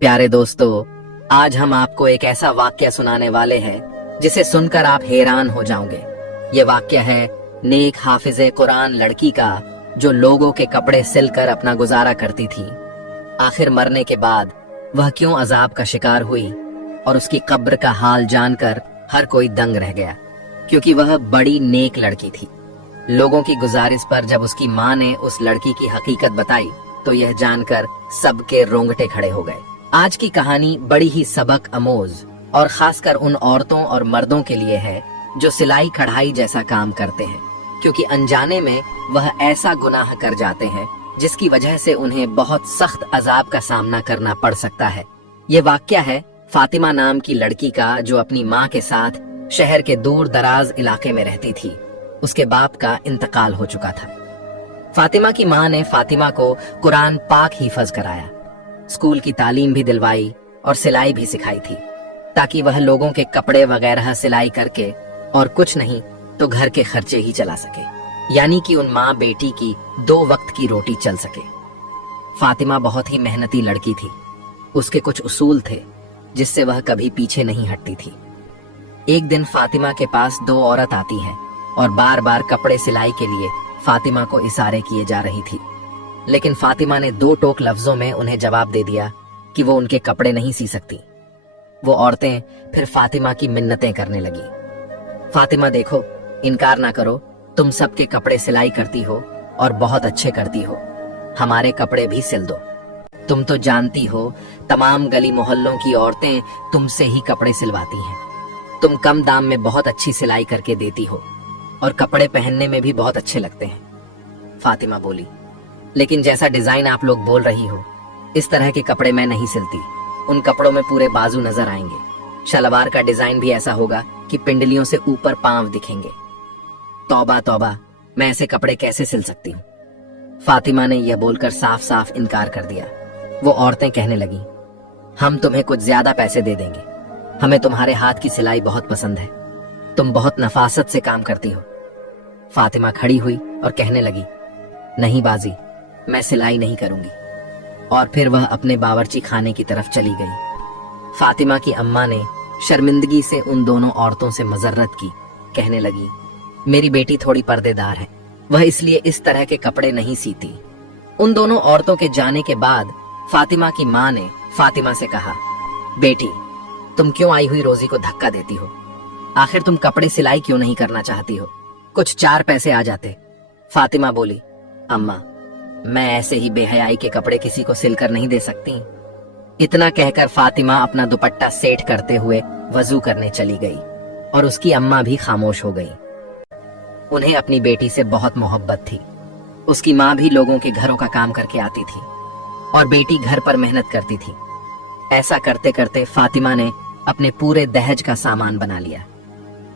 प्यारे दोस्तों, आज हम आपको एक ऐसा वाक्य सुनाने वाले हैं जिसे सुनकर आप हैरान हो जाओगे। ये वाक्य है नेक हाफिज़े कुरान लड़की का, जो लोगों के कपड़े सिलकर अपना गुजारा करती थी। आखिर मरने के बाद वह क्यों अजाब का शिकार हुई, और उसकी कब्र का हाल जानकर हर कोई दंग रह गया, क्योंकि वह बड़ी नेक लड़की थी। लोगों की गुजारिश पर जब उसकी माँ ने उस लड़की की हकीकत बताई तो यह जानकर सबके रोंगटे खड़े हो गए। आज की कहानी बड़ी ही सबक अमोज और खासकर उन औरतों और मर्दों के लिए है जो सिलाई कढ़ाई जैसा काम करते हैं, क्योंकि अनजाने में वह ऐसा गुनाह कर जाते हैं जिसकी वजह से उन्हें बहुत सख्त अजाब का सामना करना पड़ सकता है। ये वाक्य है फातिमा नाम की लड़की का, जो अपनी माँ के साथ शहर के दूर दराज इलाके में रहती थी। उसके बाप का इंतकाल हो चुका था। फातिमा की माँ ने फातिमा को कुरान पाक हिफज कराया, स्कूल की तालीम भी दिलवाई और सिलाई भी सिखाई थी, ताकि वह लोगों के कपड़े वगैरह सिलाई करके और कुछ नहीं तो घर के खर्चे ही चला सके, यानी कि उन माँ बेटी की 2 वक्त की रोटी चल सके। फातिमा बहुत ही मेहनती लड़की थी। उसके कुछ उसूल थे जिससे वह कभी पीछे नहीं हटती थी। एक दिन फातिमा के पास 2 औरत आती हैं और बार बार कपड़े सिलाई के लिए फातिमा को इशारे किए जा रही थी, लेकिन फातिमा ने 2 टोक लफ्जों में उन्हें जवाब दे दिया कि वो उनके कपड़े नहीं सी सकती। वो औरतें फिर फातिमा की मिन्नतें करने लगी। फातिमा देखो, इनकार ना करो, तुम सबके कपड़े सिलाई करती हो और बहुत अच्छे करती हो, हमारे कपड़े भी सिल दो। तुम तो जानती हो तमाम गली मोहल्लों की औरतें तुमसे ही कपड़े सिलवाती हैं। तुम कम दाम में बहुत अच्छी सिलाई करके देती हो और कपड़े पहनने में भी बहुत अच्छे लगते हैं। फातिमा बोली, लेकिन जैसा डिजाइन आप लोग बोल रही हो, इस तरह के कपड़े मैं नहीं सिलती। उन कपड़ों में पूरे बाजू नजर आएंगे, शलवार का डिजाइन भी ऐसा होगा कि पिंडलियों से ऊपर पांव दिखेंगे। तौबा तौबा, मैं ऐसे कपड़े कैसे सिल सकती हूँ। फातिमा ने यह बोलकर साफ साफ इनकार कर दिया। वो औरतें कहने लगी, हम तुम्हें कुछ ज्यादा पैसे दे देंगे, हमें तुम्हारे हाथ की सिलाई बहुत पसंद है, तुम बहुत नफासत से काम करती हो। फातिमा खड़ी हुई और कहने लगी, नहीं बाजी, मैं सिलाई नहीं करूंगी। और फिर वह अपने बावर्ची खाने की तरफ चली गई। फातिमा की अम्मा ने शर्मिंदगी से उन दोनों औरतों से मजर्रत की, कहने लगी, मेरी बेटी थोड़ी पर्देदार है, वह इसलिए इस तरह के कपड़े नहीं सीती। उन दोनों औरतों के जाने के बाद फातिमा की माँ ने फातिमा से कहा, बेटी, तुम क्यों आई हुई रोजी को धक्का देती हो? आखिर तुम कपड़े सिलाई क्यों नहीं करना चाहती हो? कुछ 4 पैसे आ जाते। फातिमा बोली, अम्मा, मैं ऐसे ही बेहयाई के कपड़े किसी को सिलकर नहीं दे सकती। इतना कहकर फातिमा अपना दुपट्टा सेट करते हुए वजू करने चली गई और उसकी अम्मा भी खामोश हो गई। उन्हें अपनी बेटी से बहुत मोहब्बत थी। उसकी माँ भी लोगों के घरों का काम करके आती थी और बेटी घर पर मेहनत करती थी। ऐसा करते करते फातिमा ने अपने पूरे दहेज का सामान बना लिया।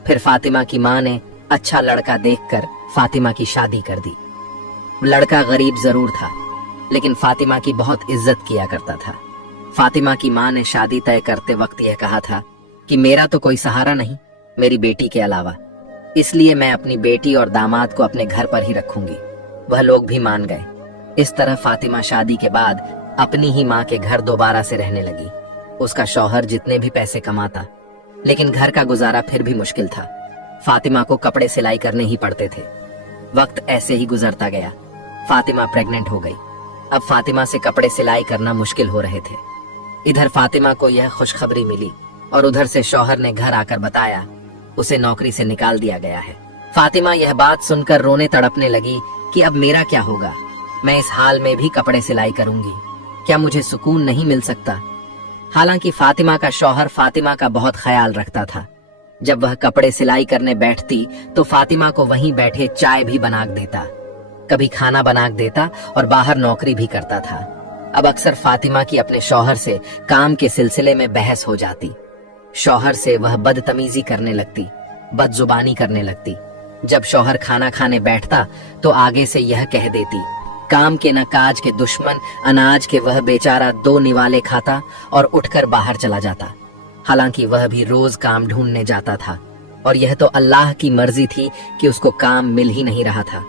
फिर फातिमा की माँ ने अच्छा लड़का देखकर फातिमा की शादी कर दी। लड़का गरीब जरूर था, लेकिन फातिमा की बहुत इज्जत किया करता था। फातिमा की माँ ने शादी तय करते वक्त यह कहा था कि मेरा तो कोई सहारा नहीं मेरी बेटी के अलावा, इसलिए मैं अपनी बेटी और दामाद को अपने घर पर ही रखूंगी। वह लोग भी मान गए। इस तरह फातिमा शादी के बाद अपनी ही माँ के घर दोबारा से रहने लगी। उसका शौहर जितने भी पैसे कमाता, लेकिन घर का गुजारा फिर भी मुश्किल था। फातिमा को कपड़े सिलाई करने ही पड़ते थे। वक्त ऐसे ही गुजरता गया। फातिमा प्रेग्नेंट हो गई। अब फातिमा से कपड़े सिलाई करना मुश्किल हो रहे थे। इधर फातिमा को यह खुशखबरी मिली और उधर से शौहर ने घर आकर बताया उसे नौकरी से निकाल दिया गया है। फातिमा यह बात सुनकर रोने तड़पने लगी कि अब मेरा क्या होगा, मैं इस हाल में भी कपड़े सिलाई करूंगी, क्या मुझे सुकून नहीं मिल सकता? हालांकि फातिमा का शौहर फातिमा का बहुत ख्याल रखता था। जब वह कपड़े सिलाई करने बैठती तो फातिमा को वहीं बैठे चाय भी बना देता, कभी खाना बना देता और बाहर नौकरी भी करता था। अब अक्सर फातिमा की अपने शौहर से काम के सिलसिले में बहस हो जाती। शौहर से वह बदतमीजी करने लगती, बदजुबानी करने लगती। जब शौहर खाना खाने बैठता तो आगे से यह कह देती, काम के न काज के दुश्मन, अनाज के वह बेचारा 2 निवाले खाता, और उठकर बाहर चला जाता। हालांकि वह भी रोज काम ढूंढने जाता था और यह तो अल्लाह की मर्जी थी कि उसको काम मिल ही नहीं रहा था।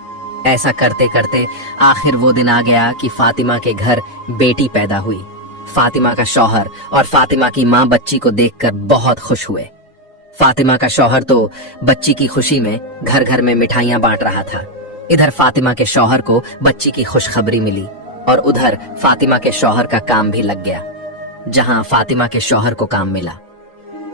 ऐसा करते करते आखिर वो दिन आ गया कि फातिमा के घर बेटी पैदा हुई। फातिमा का शौहर और फातिमा की माँ बच्ची को देखकर बहुत खुश हुए। फातिमा का शौहर तो बच्ची की खुशी में घर घर में मिठाइयां बांट रहा था। इधर फातिमा के शौहर को बच्ची की खुशखबरी मिली और उधर फातिमा के शौहर का काम भी लग गया। जहां फातिमा के शौहर को काम मिला,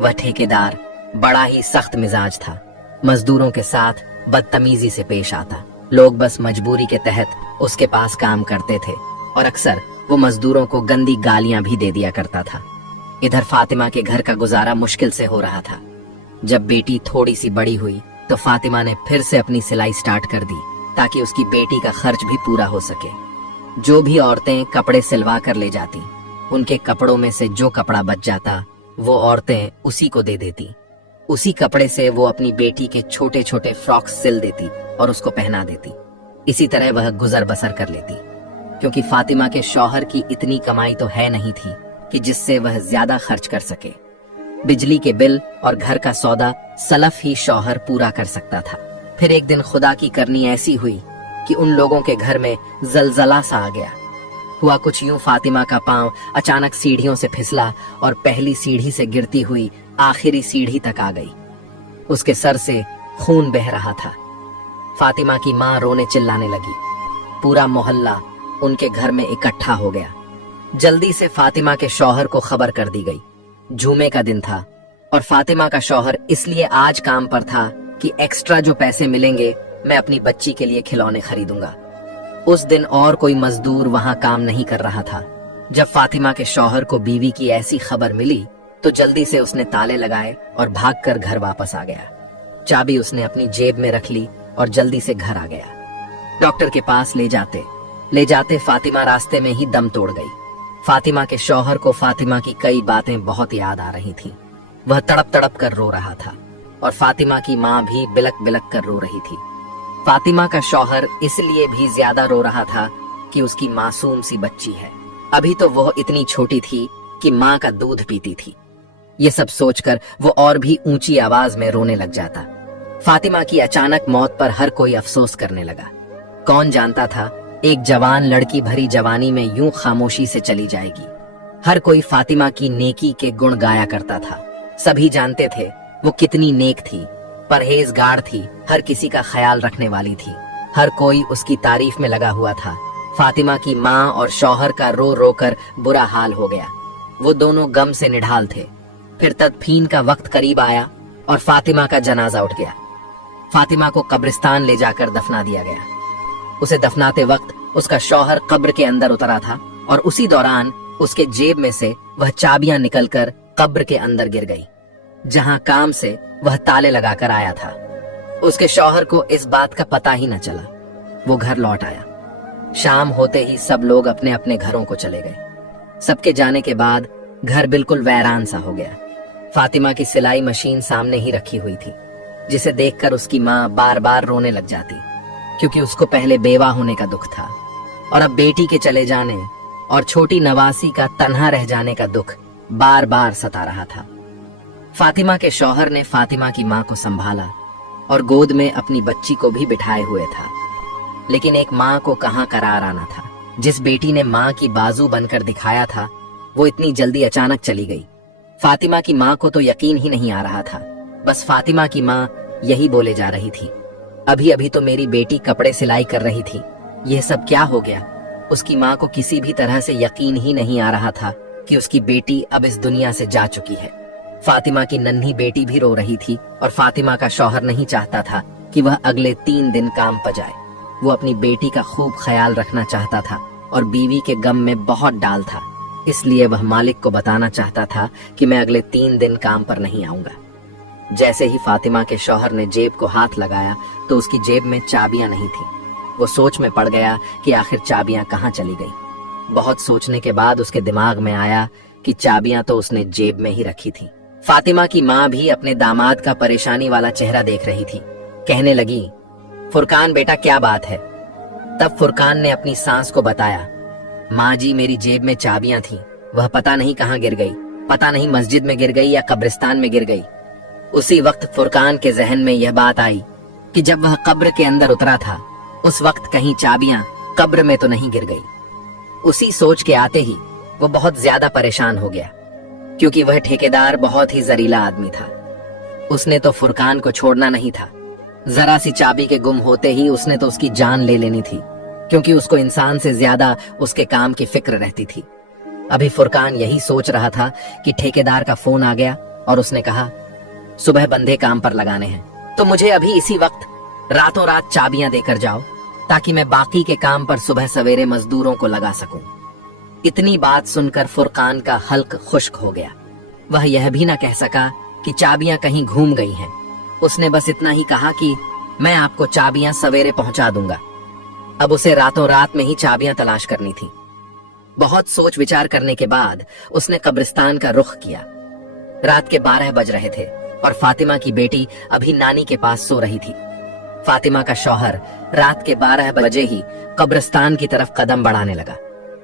वह ठेकेदार बड़ा ही सख्त मिजाज था। मजदूरों के साथ बदतमीजी से पेश आता। लोग बस मजबूरी के तहत उसके पास काम करते थे और अक्सर वो मजदूरों को गंदी गालियां भी दे दिया करता था। इधर फातिमा के घर का गुजारा मुश्किल से हो रहा था। जब बेटी थोड़ी सी बड़ी हुई तो फातिमा ने फिर से अपनी सिलाई स्टार्ट कर दी ताकि उसकी बेटी का खर्च भी पूरा हो सके। जो भी औरतें कपड़े सिलवा कर ले जाती, उनके कपड़ों में से जो कपड़ा बच जाता वो औरतें उसी को दे देती। उसी कपड़े से वो अपनी बेटी के छोटे छोटे फ्रॉक्स सिल देती और उसको पहना देती। इसी तरह वह गुजर बसर कर लेती, क्योंकि फातिमा के शौहर की इतनी कमाई तो है नहीं थी कि जिससे वह ज्यादा खर्च कर सके। बिजली के बिल और घर का सौदा सलफ ही शौहर पूरा कर सकता था। फिर एक दिन खुदा की करनी ऐसी हुई कि उन लोगों के घर में जलजला सा आ गया। हुआ कुछ यूं, फातिमा का पांव अचानक सीढ़ियों से फिसला और पहली सीढ़ी से गिरती हुई आखिरी सीढ़ी तक आ गई। उसके सर से खून बह रहा था। फातिमा की माँ रोने चिल्लाने लगी। पूरा मोहल्ला उनके घर में इकट्ठा हो गया। जल्दी से फातिमा के शौहर को खबर कर दी गई। जुमे का दिन था और फातिमा का शौहर इसलिए आज काम पर था कि एक्स्ट्रा जो पैसे मिलेंगे मैं अपनी बच्ची के लिए खिलौने खरीदूंगा। उस दिन और कोई मजदूर वहां काम नहीं कर रहा था। जब फातिमा के शौहर को बीवी की ऐसी खबर मिली तो जल्दी से उसने ताले लगाए और भागकर घर वापस आ गया। चाबी उसने अपनी जेब में रख ली और जल्दी से घर आ गया। डॉक्टर के पास ले जाते फातिमा रास्ते में ही दम तोड़ गई। फातिमा के शौहर को फातिमा की कई बातें बहुत याद आ रही थी। वह तड़प तड़प कर रो रहा था और फातिमा की माँ भी बिलक बिलक कर रो रही थी। फातिमा का शौहर इसलिए भी ज्यादा रो रहा था कि उसकी मासूम सी बच्ची है। अभी तो वह इतनी छोटी थी कि माँ का दूध पीती थी। ये सब सोचकर वो और भी ऊंची आवाज में रोने लग जाता। फातिमा की अचानक मौत पर हर कोई अफसोस करने लगा। कौन जानता था एक जवान लड़की भरी जवानी में यूं खामोशी से चली जाएगी। हर कोई फातिमा की नेकी के गुण गाया करता था। सभी जानते थे वो कितनी नेक थी, परहेजगार थी, हर किसी का ख्याल रखने वाली थी। हर कोई उसकी तारीफ में लगा हुआ था। फातिमा की माँ और शौहर का रो रो कर बुरा हाल हो गया। वो दोनों गम से निढाल थे। फिर तदफीन का वक्त करीब आया और फातिमा का जनाजा उठ गया। फातिमा को कब्रिस्तान ले जाकर दफना दिया गया। उसे दफनाते वक्त उसका शौहर कब्र के अंदर उतरा था और उसी दौरान उसके जेब में से वह चाबियां निकलकर कब्र के अंदर गिर गई, जहां काम से वह ताले लगाकर आया था। उसके शौहर को इस बात का पता ही न चला। वो घर लौट आया। शाम होते ही सब लोग अपने अपने घरों को चले गए। सबके जाने के बाद घर बिल्कुल वैरान सा हो गया। फातिमा की सिलाई मशीन सामने ही रखी हुई थी, जिसे देखकर उसकी माँ बार बार रोने लग जाती, क्योंकि उसको पहले बेवा होने का दुख था और अब बेटी के चले जाने और छोटी नवासी का तन्हा रह जाने का दुख बार बार सता रहा था। फातिमा के शौहर ने फातिमा की माँ को संभाला और गोद में अपनी बच्ची को भी बिठाए हुए था। लेकिन एक माँ को कहाँ करार आना था। जिस बेटी ने माँ की बाजू बनकर दिखाया था, वो इतनी जल्दी अचानक चली गई। फातिमा की माँ को तो यकीन ही नहीं आ रहा था। बस फातिमा की माँ यही बोले जा रही थी, अभी अभी तो मेरी बेटी कपड़े सिलाई कर रही थी, यह सब क्या हो गया। उसकी माँ को किसी भी तरह से यकीन ही नहीं आ रहा था कि उसकी बेटी अब इस दुनिया से जा चुकी है। फातिमा की नन्ही बेटी भी रो रही थी और फातिमा का शौहर नहीं चाहता था कि वह अगले 3 दिन काम पर जाए। वो अपनी बेटी का खूब ख्याल रखना चाहता था और बीवी के गम में बहुत डाल था। इसलिए वह मालिक को बताना चाहता था कि मैं अगले 3 दिन काम पर नहीं आऊंगा। जैसे ही फातिमा के शौहर ने जेब को हाथ लगाया तो उसकी जेब में चाबियां नहीं थी। वो सोच में पड़ गया कि आखिर चाबियां कहाँ चली गई। बहुत सोचने के बाद उसके दिमाग में आया कि चाबियां तो उसने जेब में ही रखी थी। फातिमा की माँ भी अपने दामाद का परेशानी वाला चेहरा देख रही थी। कहने लगी, फुरकान बेटा क्या बात है। तब फुरकान ने अपनी सास को बताया, माँ जी मेरी जेब में चाबियां थी, वह पता नहीं कहाँ गिर गई, पता नहीं मस्जिद में गिर गई या कब्रिस्तान में गिर गई। उसी वक्त फुरकान के जहन में यह बात आई कि जब वह कब्र के अंदर उतरा था उस वक्त कहीं चाबियां कब्र में तो नहीं गिर गई। उसी सोच के आते ही वो बहुत ज्यादा परेशान हो गया क्योंकि वह ठेकेदार बहुत ही जरीला आदमी था। उसने तो फुरकान को छोड़ना नहीं था। जरा सी चाबी के गुम होते ही उसने तो उसकी जान ले लेनी थी, क्योंकि उसको इंसान से ज्यादा उसके काम की फिक्र रहती थी। अभी फुरकान यही सोच रहा था कि ठेकेदार का फोन आ गया और उसने कहा, सुबह बंदे काम पर लगाने हैं, तो मुझे अभी इसी वक्त रातों रात चाबियां देकर जाओ, ताकि मैं बाकी के काम पर सुबह सवेरे मजदूरों को लगा सकूं। इतनी बात सुनकर फुरकान का हल्क खुश्क हो गया। वह यह भी ना कह सका कि चाबियां कहीं घूम गई हैं। उसने बस इतना ही कहा कि मैं आपको चाबियां सवेरे पहुंचा दूंगा। अब उसे रातों रात में ही चाबियां तलाश करनी थी। बहुत सोच विचार करने के बाद उसने कब्रिस्तान का रुख किया। रात के 12 बज रहे थे और फातिमा की बेटी अभी नानी के पास सो रही थी। फातिमा का शौहर रात के 12 बजे ही कब्रिस्तान की तरफ कदम बढ़ाने लगा।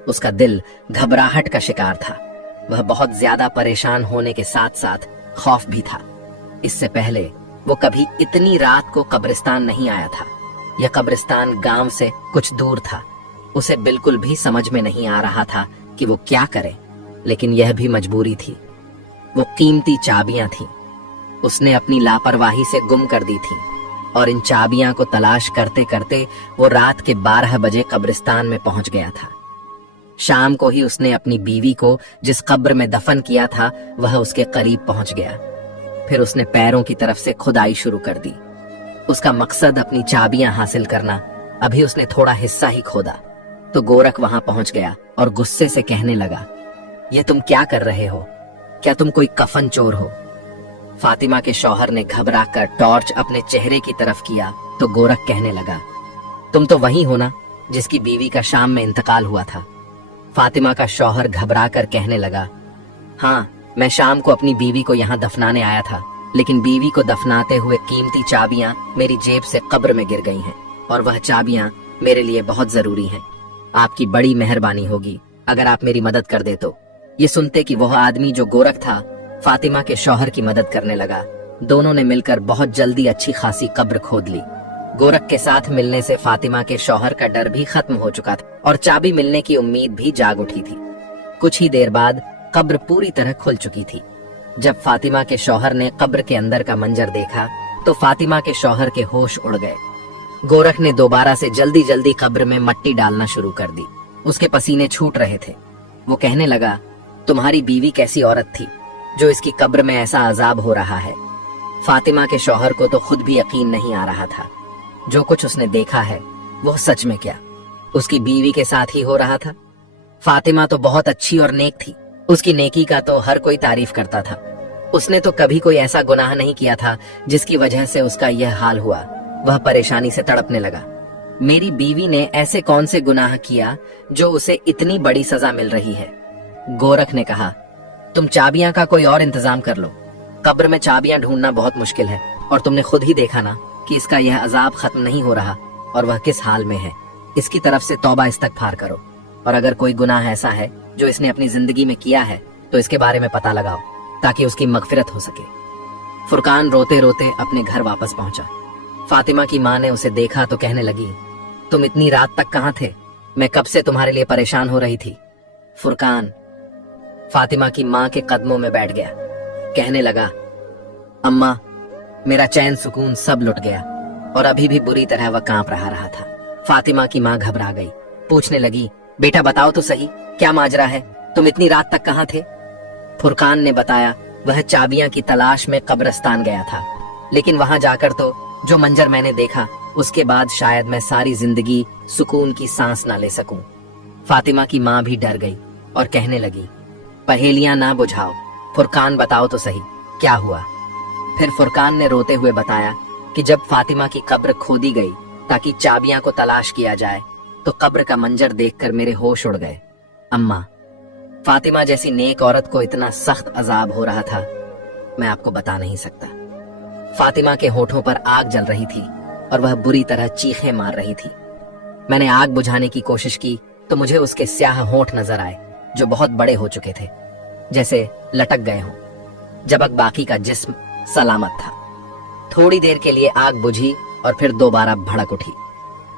उसका दिल घबराहट का शिकार था। वह बहुत ज्यादा परेशान होने के साथ साथ खौफ भी था। इससे पहले वो कभी इतनी रात को कब्रिस्तान नहीं आया था। यह कब्रिस्तान गांव से कुछ दूर था। उसे बिल्कुल भी समझ में नहीं आ रहा था कि वो क्या करे, लेकिन यह भी मजबूरी थी। वो कीमती चाबियां थीं। उसने अपनी लापरवाही से गुम कर दी थी और इन चाबियां को तलाश करते करते वो रात के 12 बजे कब्रिस्तान में पहुंच गया था। शाम को ही उसने अपनी बीवी को जिस कब्र में दफन किया था वह उसके करीब पहुंच गया। फिर उसने पैरों की तरफ से खुदाई शुरू कर दी। उसका मकसद अपनी चाबियां हासिल करना। अभी उसने थोड़ा हिस्सा ही खोदा तो गोरख वहां पहुंच गया और गुस्से से कहने लगा, ये तुम क्या कर रहे हो? क्या तुम कोई कफन चोर हो? फातिमा के शौहर ने घबराकर टॉर्च अपने चेहरे की तरफ किया तो गोरख कहने लगा, तुम तो वही हो ना जिसकी बीवी का शाम में इंतकाल हुआ था। फातिमा का शौहर घबराकर कहने लगा, हाँ, मैं शाम को अपनी बीवी को यहाँ दफनाने आया था, लेकिन बीवी को दफनाते हुए कीमती चाबियां मेरी जेब से कब्र में गिर गई हैं और वह चाबियां मेरे लिए बहुत जरूरी हैं। आपकी बड़ी मेहरबानी होगी अगर आप मेरी मदद कर दे तो। ये सुनते कि वह आदमी जो गोरख था फातिमा के शौहर की मदद करने लगा। दोनों ने मिलकर बहुत जल्दी अच्छी खासी कब्र खोद ली। गोरख के साथ मिलने से फातिमा के शौहर का डर भी खत्म हो चुका था और चाबी मिलने की उम्मीद भी जाग उठी थी। कुछ ही देर बाद कब्र पूरी तरह खुल चुकी थी। जब फातिमा के शौहर ने कब्र के अंदर का मंजर देखा तो फातिमा के शौहर के होश उड़ गए। गोरख ने दोबारा से जल्दी जल्दी कब्र में मट्टी डालना शुरू कर दी। उसके पसीने छूट रहे थे। वो कहने लगा, तुम्हारी बीवी कैसी औरत थी जो इसकी कब्र में ऐसा अजाब हो रहा है। फातिमा के शौहर को तो खुद भी यकीन नहीं आ रहा था। जो कुछ उसने देखा है वह सच में क्या उसकी बीवी के साथ ही हो रहा था। फातिमा तो बहुत अच्छी और नेक थी। उसकी नेकी का तो हर कोई तारीफ करता था। उसने तो कभी कोई ऐसा गुनाह नहीं किया था जिसकी वजह से उसका यह हाल हुआ। वह परेशानी से तड़पने लगा। मेरी बीवी ने ऐसे कौन से गुनाह किया जो उसे इतनी बड़ी सजा मिल रही है? गोरख ने कहा, तुम चाबियां का कोई और इंतजाम कर लो। कब्र में चाबियां ढूंढना बहुत मुश्किल है और तुमने खुद ही देखा ना कि इसका यह अजाब खत्म नहीं हो रहा और वह किस हाल में है। इसकी तरफ से तौबा इस्तगफार करो और अगर कोई गुनाह ऐसा है जो इसने अपनी जिंदगी में किया है तो इसके बारे में पता लगाओ ताकि उसकी मगफिरत हो सके। फुरकान रोते रोते अपने घर वापस पहुंचा। फातिमा की माँ ने उसे देखा तो कहने लगी, तुम इतनी रात तक कहाँ थे? मैं कब से तुम्हारे लिए परेशान हो रही थी। फुरकान फातिमा की माँ के कदमों में बैठ गया। कहने लगा, अम्मा, मेरा चैन सुकून सब लुट गया और अभी भी बुरी तरह वह कांप रहा था। फातिमा की माँ घबरा गई। पूछने लगी, बेटा बताओ तो सही, क्या माजरा है? तुम इतनी रात तक कहाँ थे? फुरकान ने बताया, वह चाबियां की तलाश में कब्रिस्तान गया था, लेकिन वहां जाकर तो जो मंजर मैंने देखा उसके बाद शायद मैं सारी जिंदगी सुकून की सांस ना ले सकूं। फातिमा की माँ भी डर गई और कहने लगी, पहेलियां ना बुझाओ, फुरकान बताओ तो सही क्या हुआ। फिर फुरकान ने रोते हुए बताया कि जब फातिमा की कब्र खोदी गई ताकि चाबियां को तलाश किया जाए तो कब्र का मंजर देखकर मेरे होश उड़ गए। अम्मा, फातिमा जैसी नेक औरत को इतना सख्त अजाब हो रहा था, मैं आपको बता नहीं सकता। फातिमा के होठों पर आग जल रही थी और वह बुरी तरह चीखें मार रही थी। मैंने आग बुझाने की कोशिश की तो मुझे उसके स्याह होंठ नजर आए जो बहुत बड़े हो चुके थे, जैसे लटक गए हों, जबकि बाकी का जिस्म सलामत था। थोड़ी देर के लिए आग बुझी और फिर दोबारा भड़क उठी।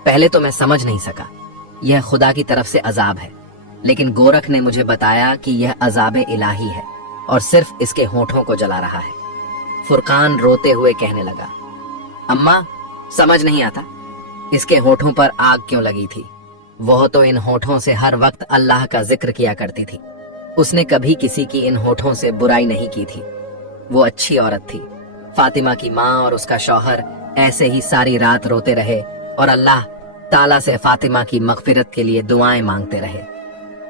पहले तो मैं समझ नहीं सका, यह खुदा की तरफ से अजाब है, लेकिन गोरख ने मुझे बताया कि यह अजाब इलाही है और सिर्फ इसके होठों को जला रहा है। फुरकान रोते हुए कहने लगा, अम्मा समझ नहीं आता, इसके होठों पर आग क्यों लगी थी? वह तो इन होठों से हर वक्त अल्लाह का जिक्र किया करती थी। उसने कभी किसी की इन होठों से बुराई नहीं की थी। वो अच्छी औरत थी। फातिमा की माँ और उसका शौहर ऐसे ही सारी रात रोते रहे और अल्लाह ताला से फातिमा की मगफिरत के लिए दुआएं मांगते रहे।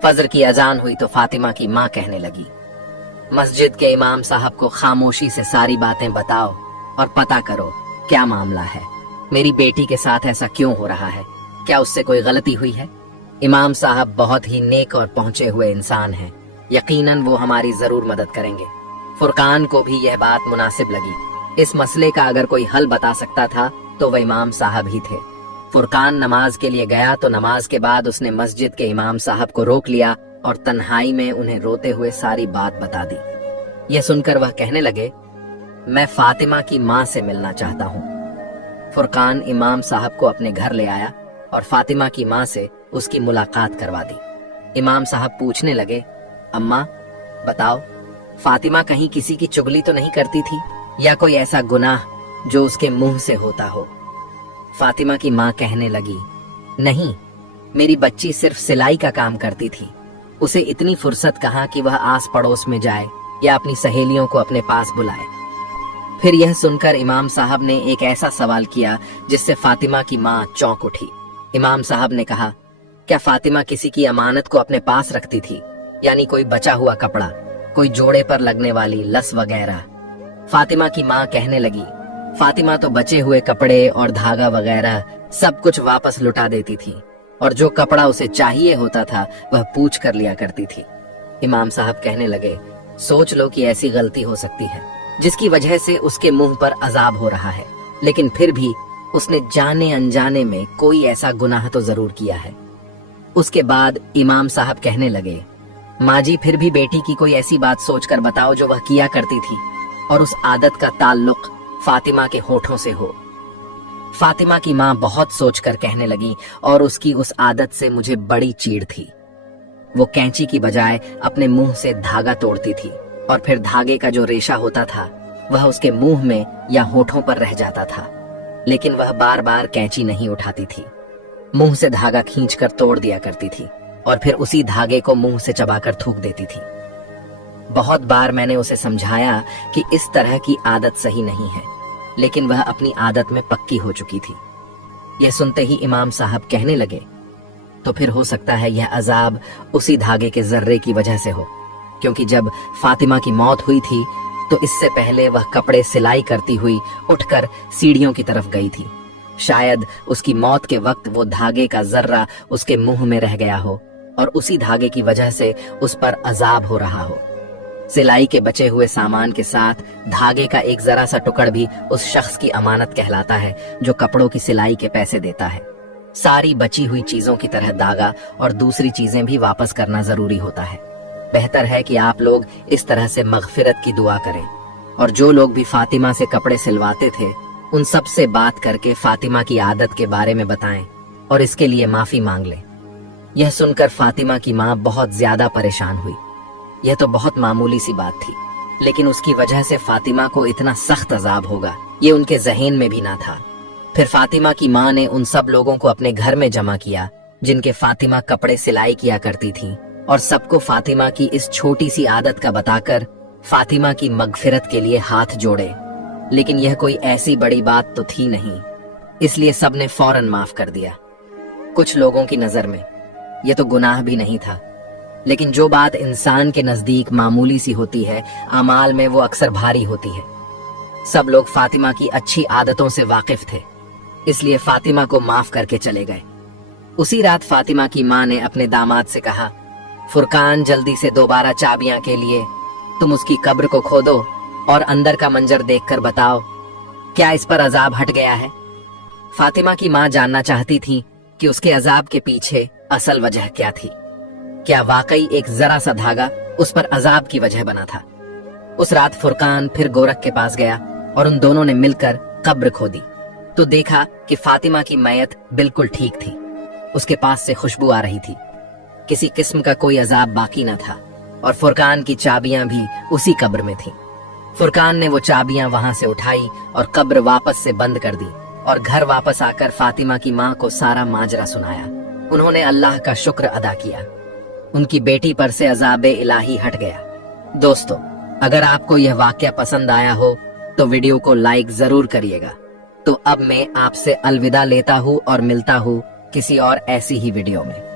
फजर की अजान हुई तो फातिमा की माँ कहने लगी, मस्जिद के इमाम साहब को खामोशी से सारी बातें बताओ और पता करो क्या मामला है। मेरी बेटी के साथ ऐसा क्यों हो रहा है? क्या उससे कोई गलती हुई है? इमाम साहब बहुत ही नेक और पहुंचे हुए इंसान हैं। यकीनन वो हमारी जरूर मदद करेंगे। फुरकान को भी यह बात मुनासिब लगी। इस मसले का अगर कोई हल बता सकता था तो वह इमाम साहब ही थे। फुरकान नमाज के लिए गया तो नमाज के बाद उसने मस्जिद के इमाम साहब को रोक लिया और तन्हाई में उन्हें रोते हुए सारी बात बता दी। यह सुनकर वह कहने लगे, मैं फातिमा की माँ से मिलना चाहता हूँ। फुरकान इमाम साहब को अपने घर ले आया और फातिमा की माँ से उसकी मुलाकात करवा दी। इमाम साहब पूछने लगे, अम्मा बताओ, फातिमा कहीं किसी की चुगली तो नहीं करती थी या कोई ऐसा गुनाह जो उसके मुंह से होता हो? फातिमा की माँ कहने लगी, नहीं, मेरी बच्ची सिर्फ सिलाई का काम करती थी। उसे इतनी फुर्सत कहाँ कि वह आस पड़ोस में जाए या अपनी सहेलियों को अपने पास बुलाए। फिर यह सुनकर इमाम साहब ने एक ऐसा सवाल किया जिससे फातिमा की माँ चौंक उठी। इमाम साहब ने कहा, क्या फातिमा किसी की अमानत को अपने पास रखती थी, यानी कोई बचा हुआ कपड़ा, कोई जोड़े पर लगने वाली लस वगैरह? फातिमा की माँ कहने लगी, फातिमा तो बचे हुए कपड़े और धागा वगैरह सब कुछ वापस लुटा देती थी और जो कपड़ा उसे चाहिए होता था वह पूछ कर लिया करती थी। इमाम साहब कहने लगे, सोच लो कि ऐसी गलती हो सकती है जिसकी वजह से उसके मुंह पर अजाब हो रहा है, लेकिन फिर भी उसने जाने अनजाने में कोई ऐसा गुनाह तो जरूर किया है। उसके बाद इमाम साहब कहने लगे, माँ जी फिर भी बेटी की कोई ऐसी बात सोचकर बताओ जो वह किया करती थी और उस आदत का ताल्लुक फातिमा के होठों से हो। फातिमा की माँ बहुत सोचकर कहने लगी, और उसकी उस आदत से मुझे बड़ी चीड़ थी। वो कैंची की बजाय अपने मुंह से धागा तोड़ती थी और फिर धागे का जो रेशा होता था वह उसके मुंह में या होठों पर रह जाता था, लेकिन वह बार बार कैंची नहीं उठाती थी। मुंह से धागा खींचकर तोड़ दिया करती थी और फिर उसी धागे को मुंह से चबाकर थूक देती थी। बहुत बार मैंने उसे समझाया कि इस तरह की आदत सही नहीं है, लेकिन वह अपनी आदत में पक्की हो चुकी थी। यह सुनते ही इमाम साहब कहने लगे, तो फिर हो सकता है यह अजाब उसी धागे के जर्रे की वजह से हो, क्योंकि जब फातिमा की मौत हुई थी तो इससे पहले वह कपड़े सिलाई करती हुई उठकर सीढ़ियों की तरफ गई थी। शायद उसकी मौत के वक्त वो धागे का जर्रा उसके मुंह में रह गया हो और उसी धागे की वजह से उस पर अजाब हो रहा हो। सिलाई के बचे हुए सामान के साथ धागे का एक जरा सा टुकड़ भी उस शख्स की अमानत कहलाता है जो कपड़ों की सिलाई के पैसे देता है। सारी बची हुई चीजों की तरह धागा और दूसरी चीजें भी वापस करना जरूरी होता है। बेहतर है कि आप लोग इस तरह से मगफिरत की दुआ करें, और जो लोग भी फातिमा से कपड़े सिलवाते थे उन सब से बात करके फातिमा की आदत के बारे में बताएं और इसके लिए माफी मांग लें। यह सुनकर फातिमा की माँ बहुत ज्यादा परेशान हुई। यह तो बहुत मामूली सी बात थी, लेकिन उसकी वजह से फातिमा को इतना सख्त अजाब होगा ये उनके ज़हन में भी ना था। फिर फातिमा की माँ ने उन सब लोगों को अपने घर में जमा किया जिनके फातिमा कपड़े सिलाई किया करती थी, और सबको फातिमा की इस छोटी सी आदत का बताकर फातिमा की मगफिरत के लिए हाथ जोड़े। लेकिन यह कोई ऐसी बड़ी बात तो थी नहीं, इसलिए सबने फौरन माफ कर दिया। कुछ लोगों की नजर में यह तो गुनाह भी नहीं था, लेकिन जो बात इंसान के नजदीक मामूली सी होती है, अमाल में वो अक्सर भारी होती है। सब लोग फातिमा की अच्छी आदतों से वाकिफ थे, इसलिए फातिमा को माफ करके चले गए। उसी रात फातिमा की माँ ने अपने दामाद से कहा, फुरकान जल्दी से दोबारा चाबियां के लिए तुम उसकी कब्र को खोदो और अंदर का मंजर देखकर बताओ क्या इस पर अजाब हट गया है। फातिमा की माँ जानना चाहती थी कि उसके अजाब के पीछे असल वजह क्या थी। क्या वाकई एक जरा सा धागा उस पर अजाब की वजह बना था? उस रात फुरकान फिर गोरख के पास गया और उन दोनों ने मिलकर कब्र खोदी तो देखा कि फातिमा की मैयत बिल्कुल ठीक थी। उसके पास से खुशबू आ रही थी। किसी किस्म का कोई अजाब बाकी न था और फुरकान की चाबियां भी उसी कब्र में थीं। फुरकान ने वो चाबियां वहां से उठाई और कब्र वापस से बंद कर दी और घर वापस आकर फातिमा की माँ को सारा माजरा सुनाया। उन्होंने अल्लाह का शुक्र अदा किया, उनकी बेटी पर से अजाबे इलाही हट गया। दोस्तों, अगर आपको यह वाकया पसंद आया हो तो वीडियो को लाइक जरूर करिएगा। तो अब मैं आपसे अलविदा लेता हूँ और मिलता हूँ किसी और ऐसी ही वीडियो में।